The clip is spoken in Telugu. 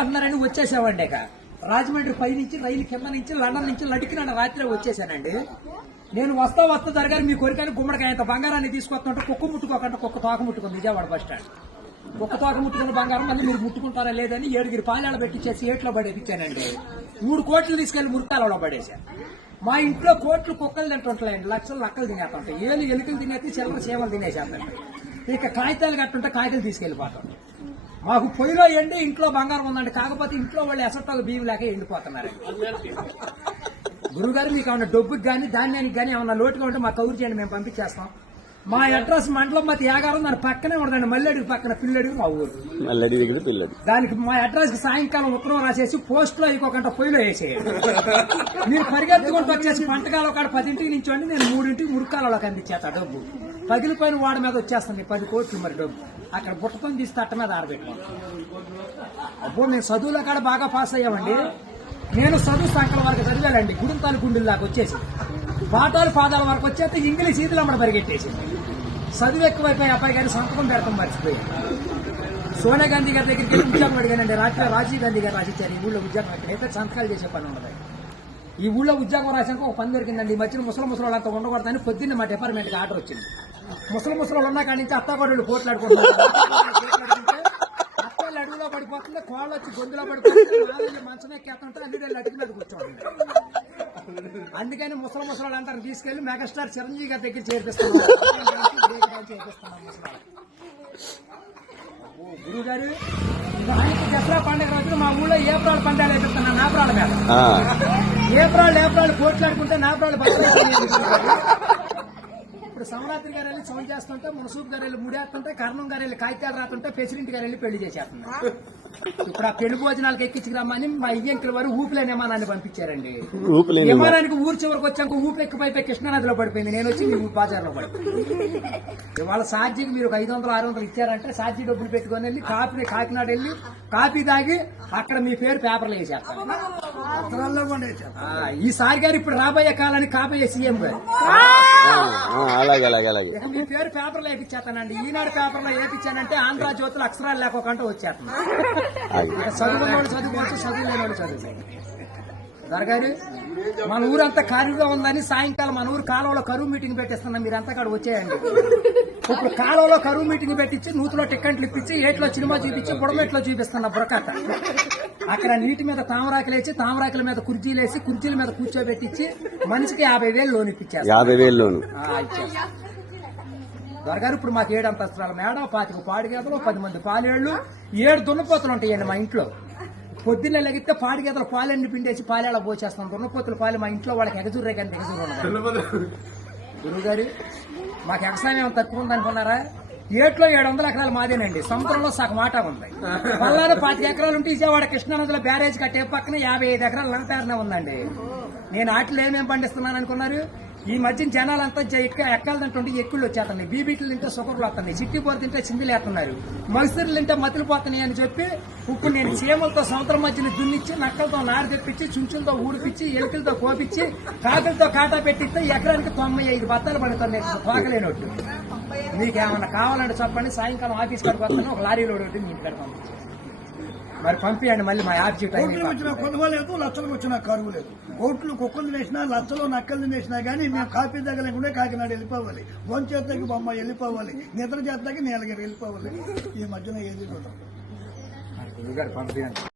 అంటున్నారని వచ్చేసామండి. ఇక రాజమండ్రి పై నుంచి రైలు కింద నుంచి లండన్ నుంచి లడికిన రాత్రి వచ్చేసానండి. నేను వస్తా జరగారు మీ కోరికని గుమ్మడికాయంత బంగారాన్ని తీసుకొస్తుంటే కుక్క ముట్టుకోకుండా కుక్క తోక ముట్టుకుంది విజయవాడ బస్ స్టాండ్. కుక్క తోక ముట్టుకున్న బంగారం మళ్ళీ మీరు ముట్టుకుంటారా లేదని 7 పాలాలు పెట్టించేసి ఏట్లో పడేపించానండి. 3 కోట్లు తీసుకెళ్లి మురికాలలో పడేశాను. మా ఇంట్లో కోట్లు కుక్కలు తింటుంటాయండి, లక్షలు లక్కలు తినేస్తుంటాయి. ఎలుకలు తినేసి చిల్లర సేవలు తినేసేస్తాయి. ఇక కాగితాలు కట్టుంటే కాగితాలు తీసుకెళ్లిపోతాం. మాకు పొయ్యిలో ఎండి ఇంట్లో బంగారం ఉందండి, కాకపోతే ఇంట్లో వాళ్ళు ఎసట్టాలు బియ్యం లేక ఎండిపోతున్నారు. గురుగారు మీకు ఏమన్నా డబ్బుకి కానీ ధాన్యానికి కానీ ఏమన్నా లోటుగా ఉంటే మాకు కౌరు చేయండి, మేము పంపించేస్తాం. మా అడ్రస్ మండలం మధ్య యాగారం, దాని పక్కనే ఉండదండి, మల్లెడికి పక్కన పిల్లడికి మా ఊరు. దానికి మా అడ్రస్ కి సాయంకాలం ఉత్తరం రాసేసి పోస్ట్ లో ఇంకొక పొయ్యిలో వేసేయండి. మీరు పరిగెత్తుకుంటూ వచ్చేసి పంటకాల ఒక 10ంటికి నుంచోండి, నేను 3ంటికి మురుకాలలోకి అందించేస్తా డబ్బు. పగిలిపోయిన వాడి మీద వచ్చేస్తుంది 10 కోట్లు మరి డబ్బు. అక్కడ బుట్టకొని తీసి తట్ట మీద ఆరబెట్టుకోండి. అప్పుడు నేను చదువులో కాడ బాగా పాస్ అయ్యామండి. నేను చదువు సంకల వరకు చదివానండి, గుడింతాలు గుండెల దాకా వచ్చేసి పాఠాలు పాదాల వరకు వచ్చేస్తే ఇంగ్లీష్ ఈదులు అమ్మడ పరిగెట్టేసి చదువు ఎక్కువైపోయి అబ్బాయి గారి సంతకం పెడతాం మర్చిపోయి సోనియా గాంధీ గారి దగ్గరికి వెళ్ళి ఉద్యోగం అడిగానండి. రాత్రి రాజీవ్ గాంధీ గారు రాసిచ్చారు ఈ ఊళ్ళో ఉద్యోగం ఎక్కడైతే సంతకాలు చేసే పని ఉండదు. ఈ ఊళ్ళో ఉద్యోగం రాసాక ఒక పని దొరికిందండి. ఈ మధ్యన ముసలి అంతా ఉండకూడదని పొద్దున్న మా డిపార్ట్మెంట్కి ఆర్డర్ వచ్చింది. ముసలి ఉన్న కాడి నుంచి అత్తాకోడళ్ళు పోట్లాడుకుంటున్నారు. అత్తలు అడుగులో పడిపోతుంది, కోళ్ళు వచ్చి గొంతులో పడిపోతుంది, మంచం ఎక్కేస్తుంటే అన్ని అడుగు మీద కూర్చోండి. అందుకని ముసలి అంతా తీసుకెళ్లి మెగాస్టార్ చిరంజీవి గారి దగ్గర చేర్పిస్తున్నాం. గురువు గారు ఆయనకి దసరా పండుగ రోజున మా ఊళ్ళో ఏప్రాల్ పండుగ వేపిస్తున్నాను. నాపరాళ్ళ మీద ఏప్రాల్ పోట్లాడుకుంటే నాపరాళ్ళు ఇప్పుడు సమరాత్రి గారు వెళ్ళి సౌండ్ చేస్తుంటే, మునసూపు గారు వెళ్ళి ముడేస్తుంటే, కర్ణం గారు వెళ్ళి కాగితాలు రాస్తుంటే, ప్రెసిడెంట్ గారు వెళ్ళి పెళ్లి చేసేస్తున్నారు. ఇప్పుడు ఆ పెళ్లి భోజనాలకు ఎక్కించుకురమ్మని మా ఇయ్యంకుల వారు ఊపిలేని విమానాన్ని పంపించారండి. విమానానికి ఊరు చివరికి వచ్చాక ఊపి ఎక్కిపోయిపోయి కృష్ణానదిలో పడిపోయింది. నేను వచ్చి మీ బాజార్లో పడిపోయింది. ఇవాళ సాధ్యకి మీరు 500-600 ఇచ్చారంటే సాధ్య డబ్బులు పెట్టుకుని వెళ్ళి కాకినాడ వెళ్ళి కాఫీ తాగి అక్కడ మీ పేరు పేపర్లు వేసేస్తాను. ఈసారి గారు ఇప్పుడు రాబోయే కాలానికి కాబోయే సీఎం గారు మీ పేరు పేపర్లో వేపించేస్తానండి. ఈనాడు పేపర్లో వేపించానంటే ఆంధ్ర జ్యోతులు అక్షరాలు లేకోకుండా వచ్చేస్తాను. చదువుకున్నోడు చదువుకోవచ్చు, చదువులేనోడు చదువు. గారు మన ఊరంతా ఖాళీగా ఉందని సాయంకాలం మన ఊరు కాలువలో కరువు మీటింగ్ పెట్టిస్తున్నాం. మీరంతా అక్కడ వచ్చేయండి. ఇప్పుడు కాలువలో కరువు మీటింగ్ పెట్టించి నూతులో టిక్కెట్లు ఇప్పించి ఏట్లో సినిమా చూపించి బుడమెట్లో చూపిస్తున్నా బురకట్ట. అక్కడ నీటి మీద తామరాకులు వేసి తామరాకుల మీద కుర్చీలు వేసి కుర్చీల మీద కూర్చోబెట్టించి మనిషికి 50,000 లోన్ ఇప్పించారు. 50,000 లోన్ దొరగారు. ఇప్పుడు మాకు 7 అంతస్తుల మేడ, 25 పాడిగేదలు, 10 మంది పాలేళ్లు, 7 దున్నపోతులు ఉంటాయండి మా ఇంట్లో. పొద్దున్న లెగితే పాడిగేదలు పాలన్నీ పిండేసి పాలేళ్ళ పోసేస్తాం. దున్నపోతుల పాలు మా ఇంట్లో వాళ్ళకి ఎగజూరే కానీ ఎగజూరు ఉండదు. గురువు గారు మాకు వ్యవసాయం తక్కువ ఉందనుకున్నారా? ఏట్లో 700 ఎకరాలు మాదేనండి. సముద్రంలో సగం ఆటా ఉంది. పల్లాలో 25 ఎకరాలు ఉంటే విజయవాడ కృష్ణానదిలో బ్యారేజ్ కట్టే పక్కన 55 ఎకరాలు నా పేరునే ఉందండి. నేను ఆటలు ఏమేమి పండిస్తున్నాను అనుకున్నారు? ఈ మధ్య జనాలంతా ఎక్కాలంటుంటే ఎక్కుళ్ళు వచ్చేస్తున్నాయి, బీబీట్లు తింటే సుఖర్లు వస్తున్నాయి, చిట్టిపోరు తింటే చిందులు వేస్తున్నారు, మగసిరులు తింటే మతులు పోతున్నాయి అని చెప్పి ఇప్పుడు నేను చీమలతో సముద్రం మధ్యన దున్నిచ్చి, నక్కలతో నారు తెప్పించి, చుంచులతో ఊడిపించి, ఎలుకలతో కోపించి, కాకులతో కాటా పెట్టిస్తే ఎకరానికి 95 బత్తాలు పడుతున్నాయి తోకలేనట్టు. మీకేమన్నా కావాలంటే చెప్పండి, సాయంకాలం ఆఫీస్ కాడికి వస్తాను, ఒక లారీలో ఒకటి మీ ఇంటికి పంపించి మరి పంపించండి. మళ్ళీ మా ఆఫీస్ వచ్చిన కొనుగోలేదు, లక్షలకు వచ్చిన కరువు లేదు. కోట్లు కుక్కలు వేసినా, లక్షలు నక్కలు వేసినా కానీ మేము కాఫీ దగ్గర కాకినాడ వెళ్ళిపోవాలి, భోంచేతకి బొమ్మ వెళ్ళిపోవాలి, నిద్ర చేతకి నీలగిరి వెళ్ళిపోవాలి. ఈ మధ్యన ఏది చూద్దాం.